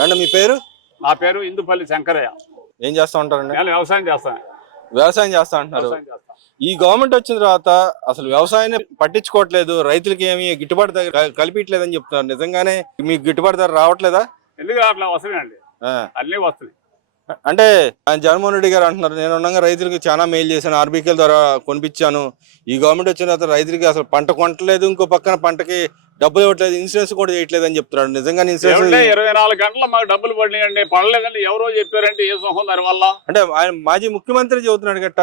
అండి మీ పేరు? నా పేరు ఇందుపల్లి శంకరయ్య. ఏం చేస్తా ఉంటారండి? నేను వ్యవసాయం చేస్తాను వ్యవసాయం చేస్తా అంటున్నారు. వ్యవసాయం చేస్తాను ఈ గవర్నమెంట్ వచ్చిన తర్వాత అసలు వ్యవసాయాన్ని పట్టించుకోవట్లేదు రైతులకి ఏమి గిట్టుబాటు ధర క- కల్పించలేదని చెప్తున్నారు. నిజంగానే మీకు గిట్టుబాటు ధర రావట్లేదా? ఎందుకు అట్లా వస్తున్నాయండి ఆ. అన్నీ వస్తున్నాయి. అంటే ఆయన జగన్మోహన్ రెడ్డి గారు అంటున్నారు నేను ఉండగా రైతులకు చాలా మేలు చేశాను ఆర్బీకేల ద్వారా కొనిపించాను. ఈ గవర్నమెంట్ వచ్చిన తర్వాత రైతులకి అసలు పంట కొనట్లేదు ఇంకో పక్కన పంటకి డబ్బులు ఇవ్వట్లేదు ఇన్సూరెన్స్ కూడా చేయట్లేదు అని చెప్తున్నాడు. నిజంగా ఇన్సూరెన్స్ ఇరవై నాలుగు గంటలు మాకు డబ్బులు పడినాయండి. పడలేదండి. ఎవరో చెప్పారంటే ఏ సుఖం దానివల్ల అంటే ఆయన మాజీ ముఖ్యమంత్రి చెబుతున్నాడు గట్ట?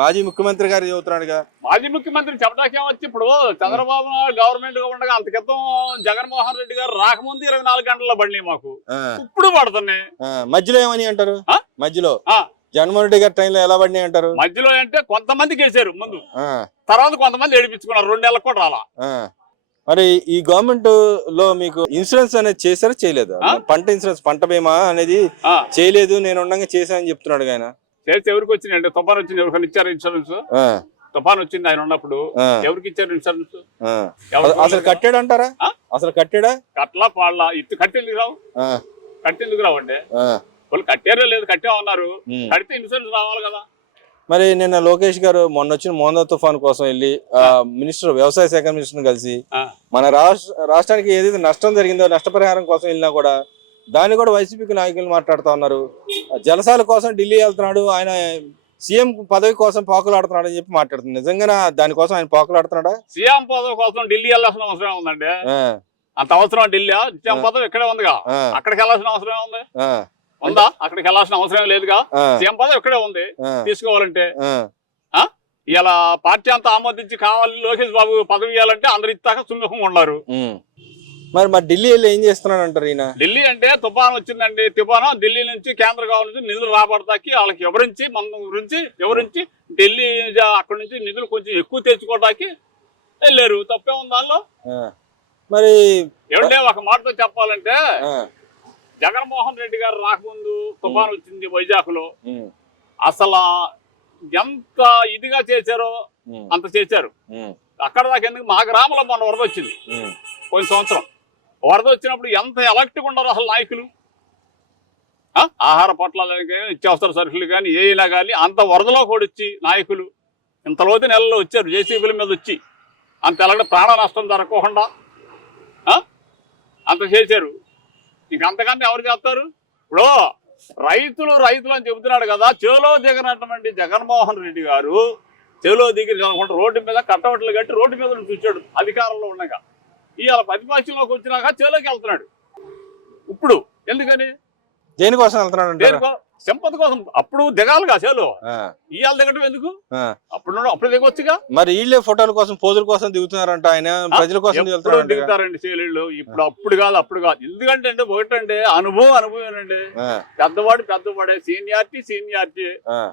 మాజీ ముఖ్యమంత్రి గారు చెబుతున్నాడుగా మాజీ ముఖ్యమంత్రి చెప్పడాకే వచ్చి ఇప్పుడు చంద్రబాబు నాయుడు గవర్నమెంట్గా ఉండగా అంత క్రితం జగన్మోహన్ రెడ్డి గారు రాకముందు ఇరవై నాలుగు గంటల్లో పడినాయి మాకు. ఇప్పుడు పడుతున్నాయి. మధ్యలో ఏమని అంటారు? మధ్యలో? ఆ. జగన్మోహన్ రెడ్డి గారి టైంలో ఎలా పడినాయి అంటారు? మధ్యలో అంటే కొంతమంది గెలిచారు ముందు. తర్వాత కొంతమంది ఏడిపించుకున్నారు. రెండు నెలలకు కూడా రాలా. మరి ఈ గవర్నమెంట్లో మీకు ఇన్సూరెన్స్ అనేది చేశారా చేయలేదు? పంట ఇన్సూరెన్స్ పంట బీమా అనేది చేయలేదు నేను ఉండగా చేశానని చెప్తున్నాడు ఆయన. చేస్తే ఎవరికి వచ్చిందండి తుఫాన్ వచ్చింది ఎవరికైనా ఇచ్చారు ఇన్సూరెన్స్ తుఫాన్ వచ్చింది ఆయన ఉన్నప్పుడు ఎవరికి ఇచ్చారు ఇన్సూరెన్స్. ఎవరికి అసలు కట్టాడు అంటారా? అసలు కట్టాడా? కట్లా పాళ్ళ ఇత్తు కట్టేందుకు రావు? కట్టేందుకు రావండి? వాళ్ళు కట్టారో లేదు కట్టామన్నారు ఉమ్. కడితే ఇన్సూరెన్స్ రావాలి కదా. మరి నిన్న లోకేష్ గారు మొన్న వచ్చిన మోందా తుఫాన్ కోసం వెళ్ళి మినిస్టర్ వ్యవసాయ శాఖ మినిస్టర్ కలిసి. మన రాష్ట్ర రాష్ట్రానికి ఏదైతే నష్టం జరిగిందో నష్టపరిహారం కోసం వెళ్ళినా కూడా దాన్ని కూడా వైసీపీకి నాయకులు మాట్లాడుతా ఉన్నారు. జలసాల కోసం ఢిల్లీ వెళ్తున్నాడు ఆయన సీఎం పదవి కోసం పాకులాడుతున్నాడు అని చెప్పి మాట్లాడుతుంది నిజంగా దానికోసం ఆయన పాకులాడుతున్నాడా? సీఎం పదవి కోసం ఢిల్లీ వెళ్ళాల్సిన అవసరం ఉందండి అంత అవసరం ఢిల్లీ సీఎం పదవి ఇక్కడే ఉందిగా. అక్కడికి వెళ్ళాల్సిన అవసరం ఉంది ఉందా? అక్కడికి వెళ్ళాల్సిన అవసరం లేదుగా. సీఎం పదవి ఇక్కడే ఉంది. తీసుకోవాలంటే. ఆ, ఇలా పార్టీ అంతా ఆమోదించి కావాలి లోకేష్ బాబు పదవి ఇవ్వాలంటే అందరు ఇస్తాక సున్ముఖంగా ఉన్నారు. మరి మరి ఢిల్లీ వెళ్ళి ఏం చేస్తున్నాడు అంటారు ఈయన? ఢిల్లీ అంటే తుఫాన్ వచ్చిందండి. తుఫాను ఢిల్లీ నుంచి కేంద్ర గవర్నమెంట్ నుంచి నిధులు రాబడతాకి వాళ్ళకి వివరించి మన గురించి వివరించి ఢిల్లీ అక్కడి నుంచి నిధులు కొంచెం ఎక్కువ తెచ్చుకోవడానికి వెళ్ళారు. తప్పే ఉంది దానిలో. మరి ఏమంటే ఒక మాటతో చెప్పాలంటే జగన్మోహన్ రెడ్డి గారు రాకముందు తుఫాన్ వచ్చింది వైజాగ్లో అసలు ఎంత ఇదిగా చేశారో అంత చేశారు. అక్కడ దాకా ఎందుకు మా గ్రామంలో మన వరద వచ్చింది. పోయిన సంవత్సరం. వరద వచ్చినప్పుడు ఎంత ఎలక్ట్గా ఉన్నారు అసలు నాయకులు? ఆహార పొట్లాలు కానీ నిత్యావసర సరుకులు కానీ ఏమైనా కానీ అంత వరదలో కూడా వచ్చి నాయకులు. ఇంత లోతు నెలలో వచ్చారు. జేసీబీల మీద వచ్చి. అంత ఎలాగ ప్రాణ నష్టం జరగకుండా? అంత చేశారు. ఇంక అంతకన్నా ఎవరు చేస్తారు ఇప్పుడు రైతులు రైతులు అని చెబుతున్నాడు కదా చేలో దిగనటువంటి జగన్మోహన్ రెడ్డి గారు చేలో దిగి రోడ్డు మీద కట్టవట్లు కట్టి రోడ్డు మీద చూచాడు అధికారంలో ఉండగా. ఇవాళ ప్రతిపక్షంలోకి వచ్చినాక చేలోకి వెళ్తున్నాడు. ఇప్పుడు ఎందుకని? దేనికోసం వెళ్తున్నాడు సింపతి కోసం అప్పుడు దిగాలిగా చేలో ఆ, ఇవాళ దిగడం ఎందుకు. అప్పుడు అప్పుడు దిగొచ్చుగా. మరి వీళ్ళే ఫోటోల కోసం పోజుల కోసం దిగుతున్నారంట ఆయన. ప్రజల కోసం దిగుతారండి చేలీళ్ళు ఇప్పుడు అప్పుడు కాదు అప్పుడు కాదు. ఎందుకంటే అంటే ఒకటండి అనుభవం అనుభవేనండి ఆ, పెద్దవాడు పెద్దవాడే సీనియారిటీ సీనియారిటీ.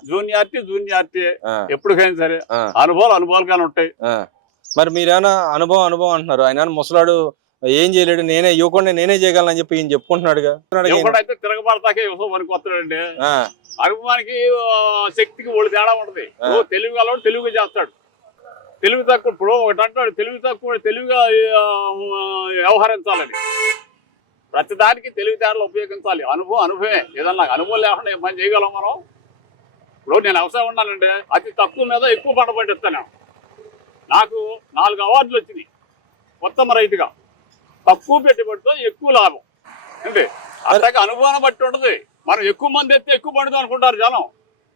Juniority juniority. ఆ, ఎప్పటికైనా సరే. అనుభవాలు అనుభవాలుగానే ఉంటాయి. మరి మీరేమైనా అనుభవం అనుభవం అంటున్నారు? ఆయన ముసలాడు ఏం చేయలేడు నేనే ఇవ్వకుండా నేనే చేయగలను అని చెప్పి ఈయన చెప్పుకుంటున్నాడుగా. ఎవడైతే తిరగబడతాకే వస్తాడండి ఆ, అనుభవానికి శక్తికి ఓడి తేడా ఉంటది తెలివి గలవాడు తెలివిగా చేస్తాడు. తెలివి తక్కువ ఇప్పుడు ఒకటి అంటాడు తెలివి తక్కువ తెలివిగా ఆ, వ్యవహరించాలని. ప్రతి దానికి తెలివితేటలు ఉపయోగించాలి. అనుభవం అనుభవమే. ఏదన్నా అనుభవం లేకుండా ఏం పని చేయగలం మనం? ఇప్పుడు నేను వ్యవసాయం ఉన్నానండి. అతి తక్కువ మీద ఎక్కువ పంట పండిస్తాను. నాకు నాలుగు అవార్డులు వచ్చినాయి. ఉత్తమ రైతుగా. తక్కువ పెట్టుబడితో ఎక్కువ లాభం. అంటే అట్లాగే అనుభవాన్ని బట్టి ఉంటుంది. మనం ఎక్కువ మంది ఎత్తే ఎక్కువ పండుతుంది అనుకుంటారు జనం.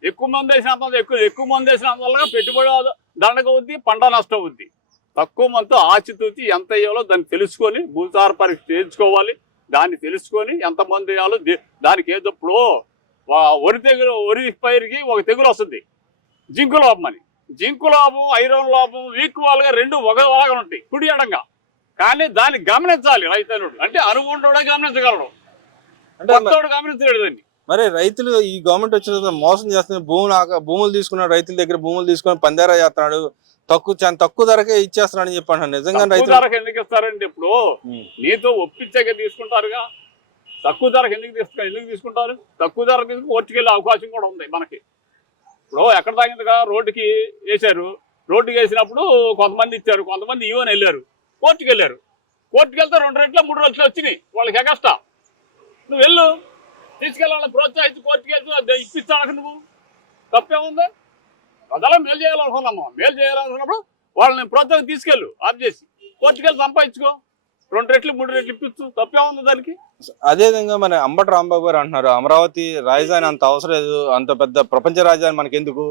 ఎక్కువ మంది వేసినంత ఎక్కువ ఎక్కువ మంది వేసినందువల్ల పెట్టుబడి దండగ అవుద్ది పంట నష్టం అవుద్ది తక్కువ మందితో ఆచితూచి ఎంత వేయాలో దాన్ని తెలుసుకొని భూసార పరీక్ష చేయించుకోవాలి. దాన్ని తెలుసుకొని ఎంతమంది వేయాలో దానికి ఏదో ఇప్పుడు వా- వరి తెగులు వరి పైరుకి ఒక తెగులు వస్తుంది. జింకు లోపం అని. జింకు లోపం ఐరన్ లోపం వీక్ వాళ్ళగా రెండు ఒకలాగా ఉంటాయి కుడి ఎడంగా కానీ దాన్ని గమనించాలి రైతనుడు అంటే అనుభవం గమనించగలడు. అంటే గమనించలేడు దాన్ని. మరి రైతులు ఈ గవర్నమెంట్ వచ్చిన మోసం చేస్తున్న భూములు ఆక- భూములు తీసుకున్న రైతుల దగ్గర భూములు తీసుకొని పందేరా చేస్తున్నాడు. తక్కువ చాలా తక్కువ ధరకే ఇచ్చేస్తున్నాడు అని చెప్పి అంటున్నాడు నిజంగా రైతులు ధరకు ఎందుకు ఇస్తారండి ఇప్పుడు? నీతో ఒప్పించాక తీసుకుంటారుగా. తక్కువ ధరకు ఎందుకు తీసుకు ఎందుకు తీసుకుంటారు? తక్కువ ధర తీసుకు ఓర్చుకెళ్ళే అవకాశం కూడా ఉంది మనకి. ఇప్పుడు ఎక్కడ తాగిందిగా? రోడ్డుకి వేశారు. రోడ్డుకి వేసినప్పుడు కొంతమంది ఇచ్చారు కొంతమంది ఈవోని వెళ్ళారు. కోర్టుకు వెళ్ళారు. కోర్టుకు వెళ్తే రెండు రెట్లు మూడు రోజులు వచ్చినాయి. వాళ్ళకి ఎగస్ట్రా నువ్వు వెళ్ళు. తీసుకెళ్ళాలని ప్రోత్సహించి కోర్టుకి వెళ్తే ఇప్పిస్తాను నువ్వు. తప్పేముంది ప్రజలు మేలు చేయాలనుకున్నాము. మేలు చేయాలనుకున్నప్పుడు వాళ్ళని ప్రోత్సాహం తీసుకెళ్ళు ఆఫ్ చేసి. కోర్టుకెళ్ళి సంపాదించుకో. రెండు రెట్లు మూడు రెట్లు ఇప్పించు తప్పేముంది దానికి? అదే విధంగా మన అంబటి రాంబాబు గారు అంటున్నారు. అమరావతి రాజధాని అంత అవసరం లేదు. అంత పెద్ద ప్రపంచ రాజధాని మనకి ఎందుకు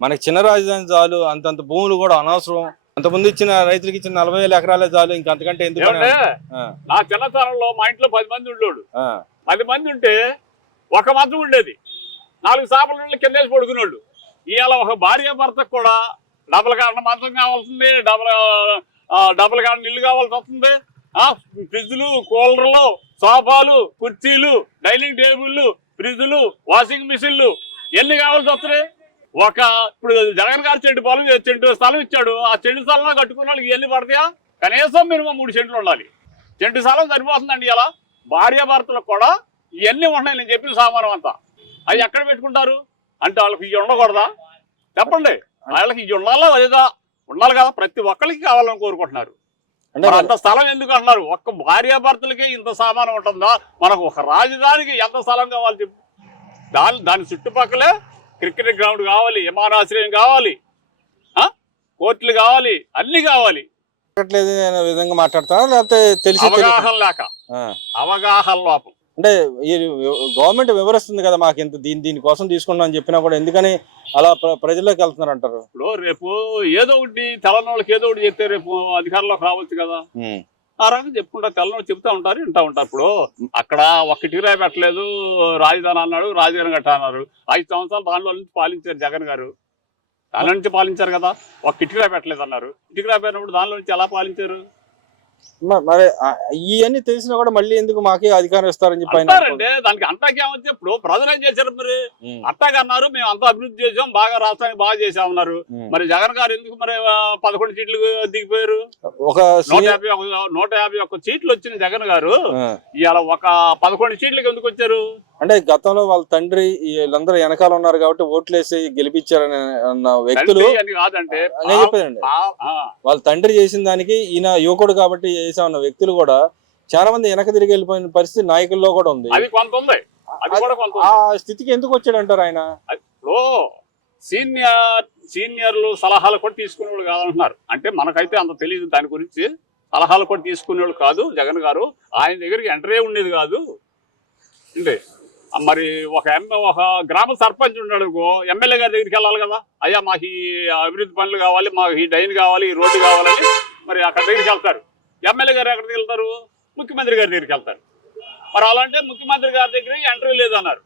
మనకి చిన్న రాజధాని చాలు. అంతంత భూములు కూడా అనవసరం. అంతకుముందు ఇచ్చిన రైతులకి ఇచ్చిన నలభై వేల ఎకరాలే చాలు ఇంకా అంతకంటే ఎందుకు నా చిన్నతనంలో మా ఇంట్లో పది మంది ఉండేవాడు పది మంది ఉంటే ఒక మంచం ఉండేది. నాలుగు చేపల కింద వేసి పడుకునేవాళ్ళు. ఇవాళ ఒక భార్య భర్తకు కూడా డబుల్ కారణం మంచం కావాల్సింది డబుల్ డబుల్ కారణం ఇల్లు కావాల్సి వస్తుంది. ఆ, ఫ్రిడ్జ్లు కూలర్లు సోఫాలు కుర్చీలు డైనింగ్ టేబుల్లు ఫ్రిడ్జ్లు వాషింగ్ మిషన్లు ఎన్ని కావాల్సి వస్తున్నాయి? ఒక ఇప్పుడు జగన్ గారు చెండు పొలం చెండు స్థలం ఇచ్చాడు. ఆ చెండు స్థలంలో కట్టుకున్న వాళ్ళకి ఎన్ని పడతాయా? కనీసం మినిమం మూడు చెంట్లు ఉండాలి. చెండు స్థలం సరిపోతుందండి ఇలా భార్య భర్తలకు కూడా ఇవన్నీ ఉన్నాయి నేను చెప్పిన సామానం అంతా. అవి ఎక్కడ పెట్టుకుంటారు? అంటే వాళ్ళకి ఇవి ఉండకూడదా? చెప్పండి. వాళ్ళకి ఇవి ఉండాలా? లేదా? ఉండాలి కదా. ప్రతి ఒక్కరికి కావాలని కోరుకుంటున్నారు. అంత స్థలం ఎందుకు అంటున్నారు? ఒక్క భార్య భర్తలకి ఇంత సామానం ఉంటుందా? మనకు ఒక రాజధానికి ఎంత స్థలం కావాలి చెప్పు. దాని దాని చుట్టుపక్కలే క్రికెట్ గ్రౌండ్ కావాలి విమానాశ్రయం కావాలి ఆ? కోర్టులు కావాలి అన్ని కావాలి విధంగా మాట్లాడతారా లేకపోతే తెలిసి? అవగాహన లేక. అవగాహన లోపం అంటే ఈ గవర్నమెంట్ వివరిస్తుంది కదా మాకు ఇంత దీని దీనికోసం తీసుకున్నాం అని చెప్పినా కూడా ఎందుకని అలా ప్ర- ప్రజల్లోకి వెళ్తున్నారు అంటారు ఇప్పుడు రేపు ఏదో ఒకటి తెలంగాణ వాళ్ళకి ఏదో ఒకటి చెప్తే రేపు అధికారంలోకి రావచ్చు కదా. ఆ రకంగా చెప్పుకుంటా తెలంగాణ చెప్తా ఉంటారు వింటా ఉంటారు. ఇప్పుడు అక్కడ ఒక్క టికిరా పెట్టలేదు. రాజధాని అన్నాడు రాజధాని కట్ట అన్నారు. ఐదు సంవత్సరాలు దానిలో నుంచి పాలించారు జగన్ గారు. దాని నుంచి పాలించారు కదా. ఒక ఇటుకరా పెట్టలేదు అన్నారు. ఇటుకరా పెట్టినప్పుడు దానిలో నుంచి ఎలా పాలించారు? మరి ఇవన్నీ తెలిసినా కూడా మళ్ళీ ఎందుకు మాకే అధికారం ఇస్తారని చెప్పి అంటారంటే దానికి అంటాకేమొచ్చి ఇప్పుడు ప్రజలు ఏం చేశారు మరి. అట్టాగన్నారు మేము అంతా అభివృద్ధి చేసాం బాగా రాష్ట్రానికి బాగా చేసామన్నారు. మరి జగన్ గారు ఎందుకు మరి పదకొండు సీట్లు దిగిపోయారు? ఒక నూట యాభై ఒక- నూట యాభై ఒక్క సీట్లు వచ్చిన జగన్ గారు. ఇవాళ ఒక పదకొండు సీట్లకి ఎందుకు వచ్చారు? అంటే గతంలో వాళ్ళ తండ్రి వీళ్ళందరూ వెనకాల ఉన్నారు కాబట్టి ఓట్లు వేసి గెలిపించారని అన్న వ్యక్తులు కాదంటే నేను చెప్పేదండి వాళ్ళ తండ్రి చేసిన దానికి ఈయన యువకుడు కాబట్టి చేసామన్న వ్యక్తులు కూడా చాలా మంది వెనక తిరిగి వెళ్ళిపోయిన పరిస్థితి నాయకుల్లో కూడా ఉంది. అది కొంత ఉంది. అది కూడా కొంత ఆ స్థితికి ఎందుకు వచ్చాడు అంటారు ఆయన ఇప్పుడు సీనియర్ సీనియర్లు సలహాలు కూడా తీసుకునేవాళ్ళు కాదంటున్నారు. అంటే మనకైతే అంత తెలియదు. దాని గురించి సలహాలు కూడా తీసుకునేవాళ్ళు కాదు జగన్ గారు. ఆయన దగ్గరికి ఎంటరే ఉండేది కాదు. అంటే ఆ మరి ఒక ఎమ్మె ఒక గ్రామ సర్పంచ్ ఉన్నాడు అనుకో ఎమ్మెల్యే గారి దగ్గరికి వెళ్ళాలి కదా. అయ్యా మాకు ఈ అభివృద్ధి పనులు కావాలి మాకు ఈ డైన్ కావాలి ఈ రోడ్డు కావాలని మరి అక్కడ దగ్గరికి వెళ్తారు ఎమ్మెల్యే గారు ఎక్కడికి వెళ్తారు? ముఖ్యమంత్రి గారి దగ్గరికి వెళ్తారు. మరి అలాంటి ముఖ్యమంత్రి గారి దగ్గర ఎంటర్వ్యూ లేదన్నారు.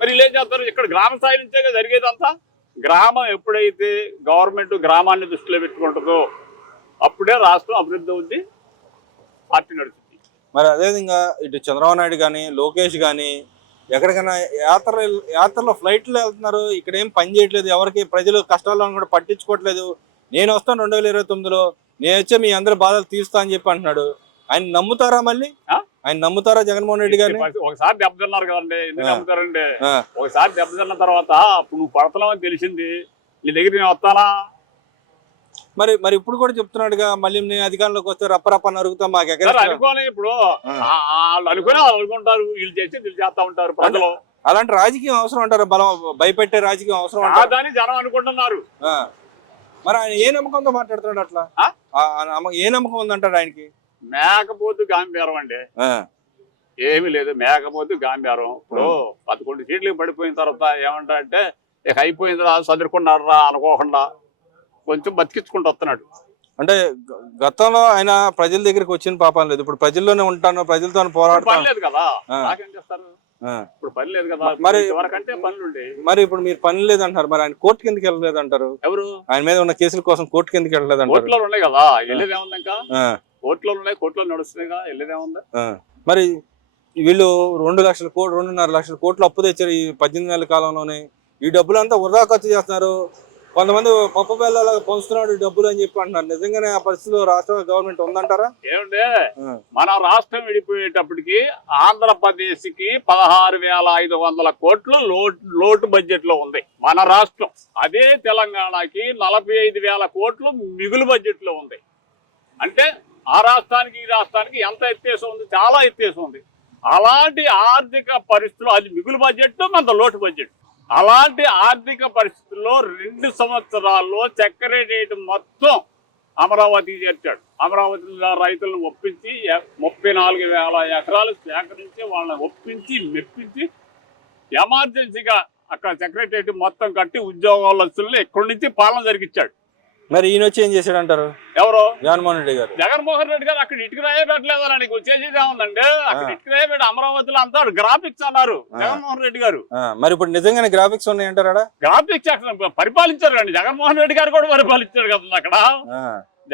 మరి వీళ్ళు ఏం చేస్తారు? ఇక్కడ గ్రామ స్థాయి నుంచే జరిగేదంతా. గ్రామం ఎప్పుడైతే గవర్నమెంట్ గ్రామాన్ని దృష్టిలో పెట్టుకుంటుందో అప్పుడే రాష్ట్రం అభివృద్ధి అవుద్ది పార్టీ నడుస్తుంది. మరి అదేవిధంగా ఇటు చంద్రబాబు నాయుడు కానీ లోకేష్ కానీ ఎక్కడికైనా యాత్ర యాత్రలో ఫ్లైట్లో వెళ్తున్నారు. ఇక్కడ ఏం పని చేయట్లేదు. ఎవరికి ప్రజలు కష్టాలను కూడా పట్టించుకోవట్లేదు. నేను వస్తాను రెండు వేల ఇరవై తొమ్మిదిలో. నేను వచ్చే మీ అందరి బాధలు తీరుస్తా అని చెప్పి అంటున్నాడు. ఆయన నమ్ముతారా మళ్ళీ? ఆయన నమ్ముతారా జగన్మోహన్ రెడ్డి గారిని? ఒకసారి దెబ్బతిన్నారు కదండి. ఎందుకు. నమ్ముతారండి? ఒకసారి దెబ్బతిన్న తర్వాత అప్పుడు నువ్వు పడతలేవు అని తెలిసింది. నీ దగ్గర నేను వస్తానా? మరి మరి ఇప్పుడు కూడా చెప్తున్నాడుగా మళ్ళీ నేను అధికారంలోకి వస్తే రప్పరప్ప నరుగుతా మాకు ఎక్కడ అనుకోని ఇప్పుడు. వాళ్ళు అనుకుని అనుకుంటారు. వీళ్ళు చేసి వీళ్ళు చేస్తా ఉంటారు ప్రజలు. అలాంటి రాజకీయం అవసరం అంటారు? బలం భయపెట్టే రాజకీయం అవసరం అంటారు? జనం అనుకుంటున్నారు. మరి ఆయన ఏ నమ్మకంతో మాట్లాడుతున్నాడు అట్లా? ఏ నమ్మకం ఉందంటాడు ఆయనకి? మేకపోతు గాంభీరం అండి. ఏమీ లేదు మేకపోతు గాంభీరం. ఇప్పుడు పదకొండు సీట్లు పడిపోయిన తర్వాత ఏమంటారంటే ఇక అయిపోయింది రా చదువుకున్నాడు రా అనుకోకుండా కొంచెం బతికించుకుంటూ వస్తున్నాడు. అంటే గతంలో ఆయన ప్రజల దగ్గరికి వచ్చిన పాపం లేదు. ఇప్పుడు ప్రజల్లోనే ఉంటాను ప్రజలతో పోరాడతాను. కదా. నాకేం చేస్తారు. ఇప్పుడు పని లేదు కదా మరి- వరకంటే పనులు మరి ఇప్పుడు మీరు పని లేదంటారు మరి ఆయన కోర్టుకి ఎందుకు వెళ్ళలేదు అంటారు ఎవరు? ఆయన మీద ఉన్న కేసుల కోసం కోర్టుకి ఎందుకు వెళ్ళలేదు అంటారు కోర్టులో ఉన్నాయి కదా వెళ్ళేది ఏముంది ఇంకా? ఆ, కోర్టులో ఉన్నాయి కోర్టులో నడుస్తున్నాయిగా వెళ్ళేది ఏముంది? ఆ. మరి వీళ్ళు రెండు లక్షల కోట్లు రెండున్నర లక్షల కోట్లు అప్పు తెచ్చారు ఈ పద్దెనిమిది నెలల కాలంలోనే. ఈ డబ్బులంతా వృధా ఖర్చు చేస్తున్నారు. కొంతమంది పప్పు బెల్లలాగా పంచుతున్నాడు డబ్బులు అని చెప్పి అంటున్నారు. నిజంగానే ఆ పరిస్థితిలో రాష్ట్ర గవర్నమెంట్ ఉందంటారా? ఏమంటే ఆ. మన రాష్ట్రం విడిపోయేటప్పటికి ఆంధ్రప్రదేశ్కి పదహారు వేల ఐదు వందల కోట్లు లోటు లోటు బడ్జెట్లో ఉంది మన రాష్ట్రం. అదే తెలంగాణకి నలభై ఐదు వేల కోట్లు మిగులు బడ్జెట్లో ఉంది. అంటే ఆ రాష్ట్రానికి ఈ రాష్ట్రానికి ఎంత ఎత్తేసం ఉంది? చాలా ఎత్తేసం ఉంది. అలాంటి ఆర్థిక పరిస్థితులు అది మిగులు బడ్జెట్ మన లోటు బడ్జెట్ అలాంటి ఆర్థిక పరిస్థితుల్లో రెండు సంవత్సరాల్లో చక్కెర రేటు మొత్తం అమరావతికి చేర్చాడు. అమరావతిలో రైతులను ఒప్పించి ఎ- ముప్పై నాలుగు వేల ఎకరాలు సేకరించి వాళ్ళని ఒప్పించి మెప్పించి ఎమర్జెన్సీగా అక్కడ సెక్రటరియట్ మొత్తం కట్టి ఉద్యోగస్తులను ఇక్కడి నుంచి పాలన జరిగించాడు. మరి ఈయన వచ్చి ఏం చేశాడు అంటారు ఎవరు? జగన్మోహన్ రెడ్డి గారు. జగన్మోహన్ రెడ్డి గారు అక్కడ ఇటుక రాయే పెట్టలేదు నీకు వచ్చేసి ఏముందండి అక్కడ. ఇటుక అమరావతిలో అంతా గ్రాఫిక్స్ అన్నారు. జగన్మోహన్ రెడ్డి గారు. మరి ఇప్పుడు నిజంగానే గ్రాఫిక్స్ ఉన్నాయంటారా గ్రాఫిక్స్ అక్కడ పరిపాలించారు అండి. జగన్మోహన్ రెడ్డి గారు కూడా పరిపాలించారు కదా అక్కడ.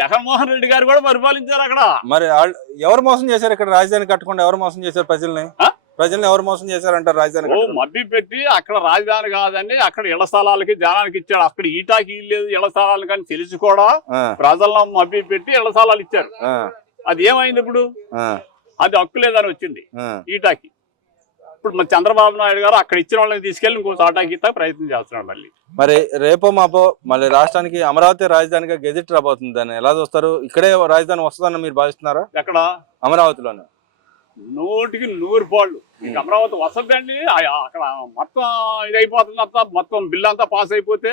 జగన్మోహన్ రెడ్డి గారు కూడా పరిపాలించారు అక్కడ. మరి ఎవరు మోసం చేశారు ఇక్కడ? రాజధాని కట్టకుండా ఎవరు మోసం చేశారు ప్రజల్ని? ప్రజల్ని ఎవరు మోసం చేశారంటారు రాజధాని? మబ్బి పెట్టి అక్కడ రాజధాని కాదండి అక్కడ ఇళ్ళ స్థలాలకి జనానికి ఇచ్చాడు. అక్కడ ఈటాకి ఇల్లేదు ఇళ్ళ స్థలాలు కానీ తెలిసి కూడా ప్రజలను మబ్బి పెట్టి ఇళ్ళ స్థలాలు ఇచ్చారు. ఆ, అది ఏమైంది ఇప్పుడు? అది హక్కు లేదని వచ్చింది. ఈటాకి. ఇప్పుడు మన చంద్రబాబు నాయుడు గారు అక్కడ ఇచ్చిన వాళ్ళని తీసుకెళ్ళి ఇంకో ఇస్తా ప్రయత్నం చేస్తున్నాడు మళ్ళీ. మరి రేపో మాపో మళ్ళీ రాష్ట్రానికి అమరావతి రాజధానిగా గెజెట్ రాబోతుంది దాన్ని. ఎలా చూస్తారు? ఇక్కడే రాజధాని వస్తుందని మీరు భావిస్తున్నారా? ఎక్కడ? అమరావతిలోనే. నూటికి నూరు పాళ్ళు ఇంక అమరావతి వసతండి అక్కడ మొత్తం ఇది అయిపోతుంది అంతా మొత్తం బిల్ అంతా పాస్ అయిపోతే.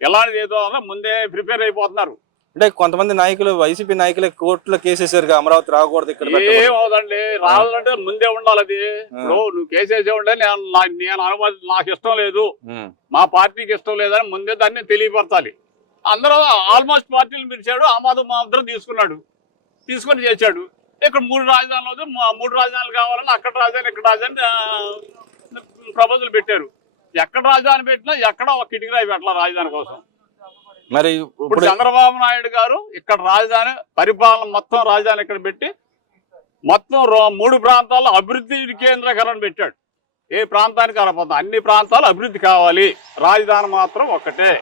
ఎలాంటిది ఏదో ముందే ప్రిపేర్ అయిపోతున్నారు. అంటే కొంతమంది నాయకులు వైసీపీ నాయకులే కోర్టులో కేసేసారు అమరావతి రాకూడదు ఇక్కడ. ఏమవుదండి రావాలంటే ముందే ఉండాలి అది. ఇప్పుడు నువ్వు కేసేసే ఉండే నేను నేను అనుమతి నాకు ఇష్టం లేదు. మా పార్టీకి ఇష్టం లేదని ముందే దాన్ని తెలియపరచాలి. అందరూ ఆల్మోస్ట్ పార్టీలు పిలిచాడు ఆమాదం మాత్రం తీసుకున్నాడు. తీసుకొని చేశాడు. ఇక్కడ మూడు రాజధానులు మా- మూడు రాజధానులు కావాలని అక్కడ రాజధాని ఇక్కడ రాజధాని ప్రపోజల్ పెట్టారు. ఎక్కడ రాజధాని పెట్టినా ఎక్కడ ఒక కిటికరాయి పెట్టాల రాజధాని కోసం. మరి ఇప్పుడు చంద్రబాబు నాయుడు గారు ఇక్కడ రాజధాని పరిపాలన మొత్తం రాజధాని ఇక్కడ పెట్టి మొత్తం మూడు ప్రాంతాల్లో అభివృద్ధి కేంద్రీకరణ పెట్టాడు. ఏ ప్రాంతానికి అరపోతాం అన్ని ప్రాంతాలు అభివృద్ధి కావాలి. రాజధాని మాత్రం ఒక్కటే.